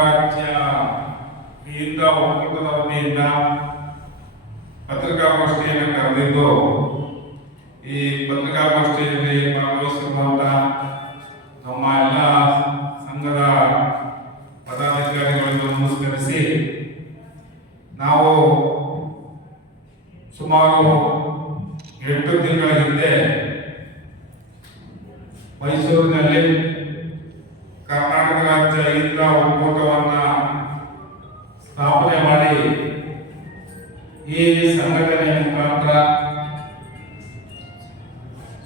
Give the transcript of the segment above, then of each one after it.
ರಾಜ್ಯ ಇಂದ ಒಕ್ಕೂಟದ ವತಿಯಿಂದ ಪತ್ರಿಕಾಗೋಷ್ಠಿಯನ್ನು ಕರೆದಿದ್ದು ಈ ಪತ್ರಿಕಾಗೋಷ್ಠಿಯಲ್ಲಿ ಭಾಗವಹಿಸಿರುವಂತಹ ನಮ್ಮ ಎಲ್ಲ ಸಂಘದ ಪದಾಧಿಕಾರಿಗಳನ್ನು ನಮಸ್ಕರಿಸಿ, ನಾವು ಸುಮಾರು 8 ತಿಂಗಳ ಹಿಂದೆ ಮೈಸೂರಿನಲ್ಲಿ ಕರ್ನಾಟಕ ರಾಜ್ಯ ಇಂದ ಒಕ್ಕೂಟವನ್ನು ಸ್ಥಾಪನೆ ಮಾಡಿ ಈ ಸಂಘಟನೆಯ ಮುಖಾಂತರ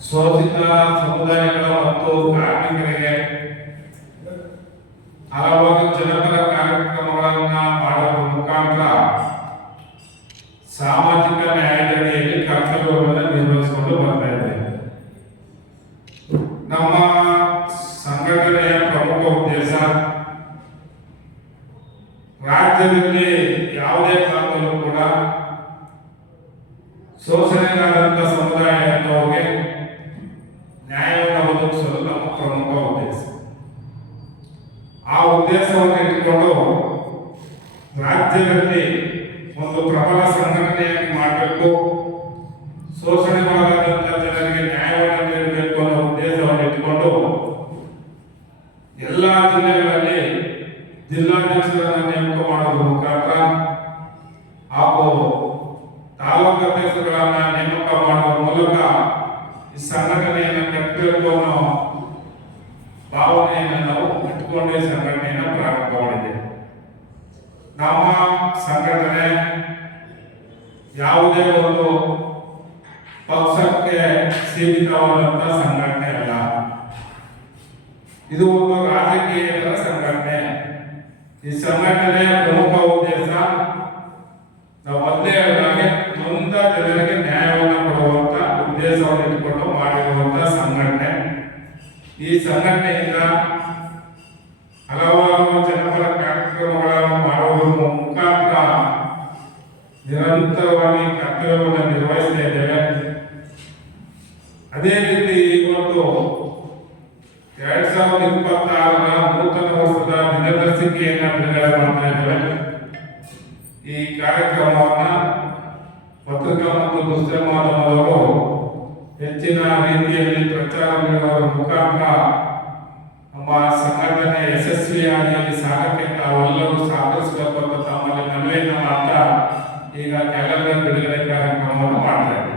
ಶೋಷಿತ ಸಮುದಾಯಗಳ ಮತ್ತು ಕಾರ್ಮಿಕರಿಗೆ ಹಲವಾರು ಜನಪರ ಕಾರ್ಯಕ್ರಮಗಳನ್ನು ಮಾಡುವ ಮುಖಾಂತರ ಸಾಮಾಜಿಕ ನ್ಯಾಯದಡಿಯಲ್ಲಿ ಕರ್ತವ್ಯವನ್ನು ನಿರ್ವಹಿಸಿಕೊಂಡು ಬರ್ತಾ ಇದೆ. ನಮ್ಮ ಸಂಘಟನೆಯ ಪ್ರಮುಖ ಉದ್ದೇಶ ರಾಜ್ಯದಲ್ಲಿ ಯಾವುದೇ ಕಾಲದಲ್ಲೂ ಕೂಡ ಶೋಷಣೆಗಾದಂಥ ಸಮುದಾಯದವರಿಗೆ ನ್ಯಾಯವನ್ನು ಒದಗಿಸಲು ನಮ್ಮ ಪ್ರಮುಖ ಉದ್ದೇಶ. ಆ ಉದ್ದೇಶವನ್ನು ಇಟ್ಟುಕೊಂಡು ರಾಜ್ಯದಲ್ಲಿ ಒಂದು ಪ್ರಬಲ ಸಂಘಟನೆಯಾಗಿ ಮಾಡಬೇಕು, ಶೋಷಣೆಗೊಳಗಾದಂಥ ಜನರಿಗೆ ನ್ಯಾಯವನ್ನು ನೀಡಬೇಕು ಅನ್ನೋ ಉದ್ದೇಶವನ್ನು ಇಟ್ಟುಕೊಂಡು ಎಲ್ಲ ಜಿಲ್ಲೆಗಳಲ್ಲಿ ಜಿಲ್ಲಾಧ್ಯಕ್ಷರನ್ನು ನೇಮಕ ಮಾಡುವ ಮುಖಾಂತರ ಹಾಗೂ ತಾಲೂಕು ಅಧ್ಯಕ್ಷರುಗಳನ್ನು ನೇಮಕ ಮಾಡುವ ಮೂಲಕ ಈ ಸಂಘಟನೆಯನ್ನು ಕಟ್ಟಬೇಕು ಅನ್ನೋ ಭಾವನೆಯನ್ನು ನಾವು ಇಟ್ಟುಕೊಂಡು ಈ ಸಂಘಟನೆಯನ್ನು ಪ್ರಾರಂಭ ಮಾಡಿದ್ದೇವೆ. ನಮ್ಮ ಸಂಘಟನೆ ಯಾವುದೇ ಒಂದು ಪಕ್ಷಕ್ಕೆ ಸೀಮಿತವಾದಂಥ ಸಂಘಟನೆ ಅಲ್ಲ. ಇದು ಒಂದು ರಾಜಕೀಯದ ಸಂಘಟನೆ. ಈ ಸಂಘಟನೆಯ ಪ್ರಮುಖ ಉದ್ದೇಶ ನಾವು ಮೊದಲೇ ಹೇಳಿದಾಗೆ ನೊಂದ ಜನರಿಗೆ ನ್ಯಾಯವನ್ನು ಕೊಡುವಂತ ಉದ್ದೇಶವನ್ನು ಇಟ್ಟುಕೊಂಡು ಮಾಡಿರುವಂತಹ ಸಂಘಟನೆ. ಈ ಸಂಘಟನೆಯಿಂದ ಹಲವಾರು ಜನಪರ ಕಾರ್ಯಕ್ರಮಗಳನ್ನು ಮಾಡುವುದರ ಮುಖಾಂತರ ನಿರಂತರವಾಗಿ ಕರ್ತವ್ಯವನ್ನು ನಿರ್ವಹಿಸ್ತಾ ಇದ್ದೇವೆ. ಅದೇ ರೀತಿ ಇವತ್ತು 2026ರ ನೂತನ ವರ್ಷದ ದಿನದರ್ಶಿಕೆಯನ್ನು ಬಿಡುಗಡೆ ಮಾಡ್ತಾ ಇದ್ದೇವೆ. ಈ ಕಾರ್ಯಕ್ರಮವನ್ನು ಪತ್ರಿಕಾ ಮತ್ತು ದೃಶ್ಯ ಮಾಧ್ಯಮದವರು ಹೆಚ್ಚಿನ ರೀತಿಯಲ್ಲಿ ಪ್ರಚಾರ ನೀಡುವುದರ ಮುಖಾಂತರ ನಮ್ಮ ಸಂಘಟನೆ ಯಶಸ್ವಿಯಾಗಿ ಸಾಗಕ್ಕೆ ತಾವೆಲ್ಲರೂ ಸಹಕರಿಸಬೇಕು ಅಂತ ತಮ್ಮಲ್ಲಿ ಮನವಿಯನ್ನು ಮಾಡ್ತಾ ಈಗ ಕ್ಯಾಲೆಂಡರ್ ಬಿಡುಗಡೆ ಕಾರ್ಯಕ್ರಮವನ್ನು ಮಾಡ್ತಾ ಇದ್ದಾರೆ.